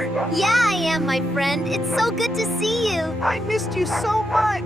here. Yeah, I am, my friend. It's so good to see you. I missed you so much.